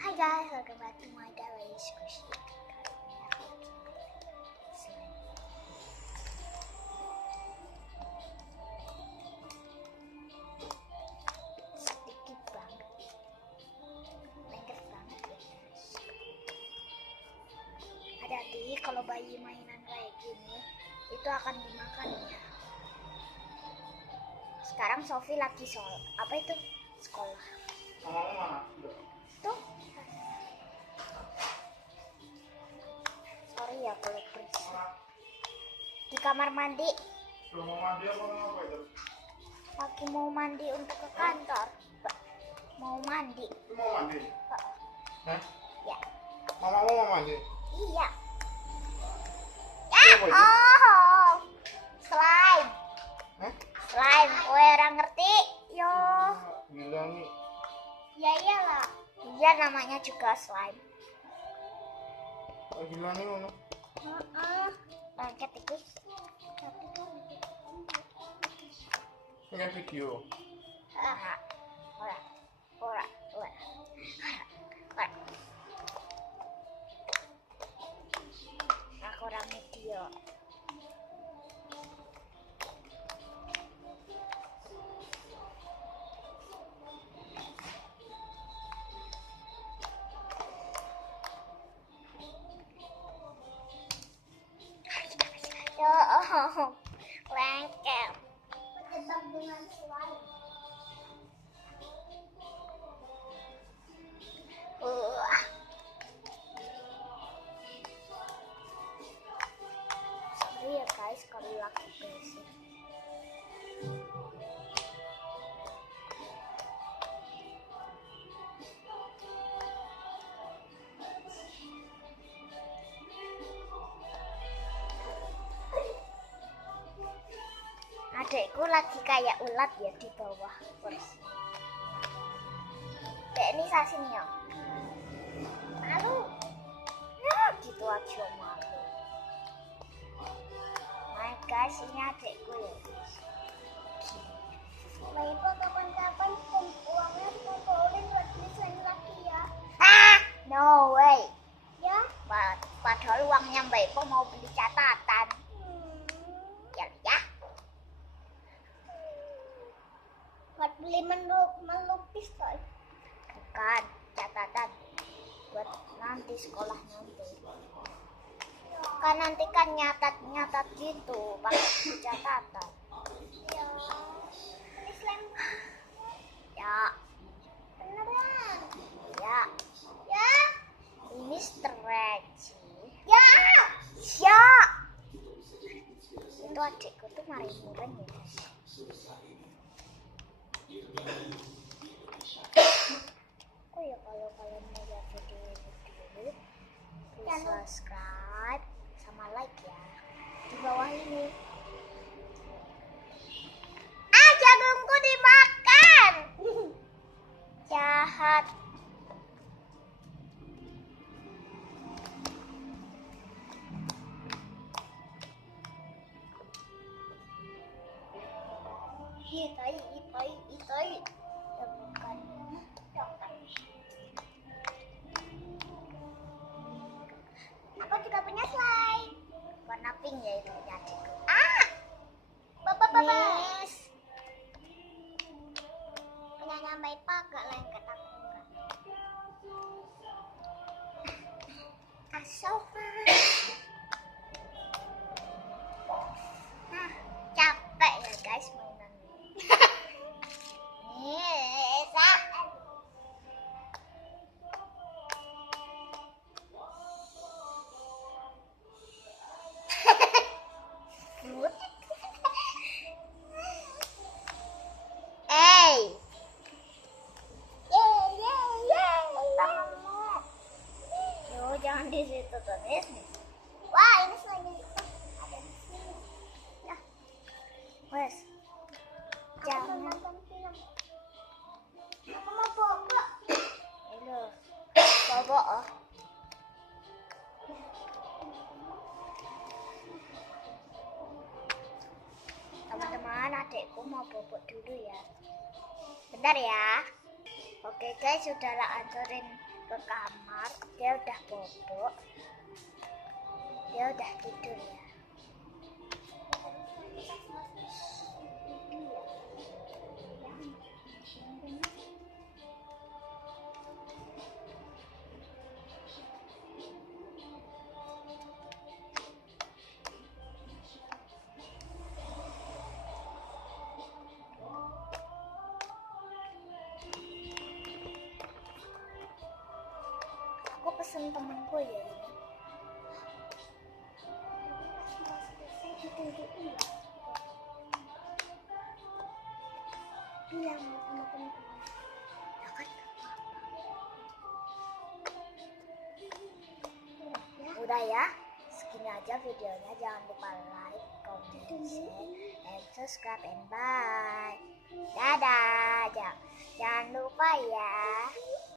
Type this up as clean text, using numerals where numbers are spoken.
Hai guys, welcome back to my daily squishy. Sedikit banget, lengket banget ya guys. Hati-hati kalau bayi mainan kayak gini, itu akan dimakan ya. Sekarang Sofi lagi sekolah. Mamamu mana? Tuh. Sorry ya kalau berisik. Di kamar mandi. Belum mau mandi apa apa itu? Lagi mau mandi untuk ke kantor. Mau mandi. Itu mau mandi? Hah? Ya. Mamamu mau mandi? Iya. Apa itu? Oh. Slime. Hah? Slime. Kowe ora ngerti? Yo. Gila nih. Ya iyalah. Iya namanya juga slime. Gila nih ngono. Lengket iki. Ini video. Ora. Aku orang video. Lengket. Tetap dengan slime. Sorry ya guys kalau lagi berisik. Adekku lagi kayak ulat ya di bawah kursi. Dek ini sasini ya. Malu. Ya gitu aja malu. Nah guys ini adekku ya. Baiklah kapan-kapan uangnya kumpulin buat beli slime lagi ya. No way. Ya? Padahal uangnya Mbak Ipo mau beli catatan. Ya. Buat beli melukis kok. Bukan, catatan. Buat nanti sekolah nanti. Kan nanti kan nyatat gitu, pakai catatan. Ya. Ini slime. Ya. Beneran. Ya. Ya. Ini stretchy. Ya. Ya. Itu adikku tuh marah-marah ya guys. Oh ya kalau kalian mau lihat video ini, please subscribe sama like ya di bawah ini. Jagungku dimakan. Jahat. Itai. Ya bukan. Aku juga punya slime. Warna pink ya itu punya adikku. Bapak. Punyanya Mbak Ipa agak lengket aku enggak. Sofa. Capek ya guys mainan ini. Jangan di situ tulis nih. Wah, ini slime ada di sini. Ya. Wes. Jangan nonton film. Aku mau bobo. Halo. Bobo. Teman-teman, adekku mau bobo dulu ya. Bentar ya. Oke guys, sudahlah anterin ke kamar, dia udah bobo, dia udah tidur ya. Aku pesen temanku ya ini. Bilang sama teman-teman. Ya kan? Udah ya, segini aja videonya. Jangan lupa like, comment, share, and subscribe, and bye. Dadah. Jangan lupa ya.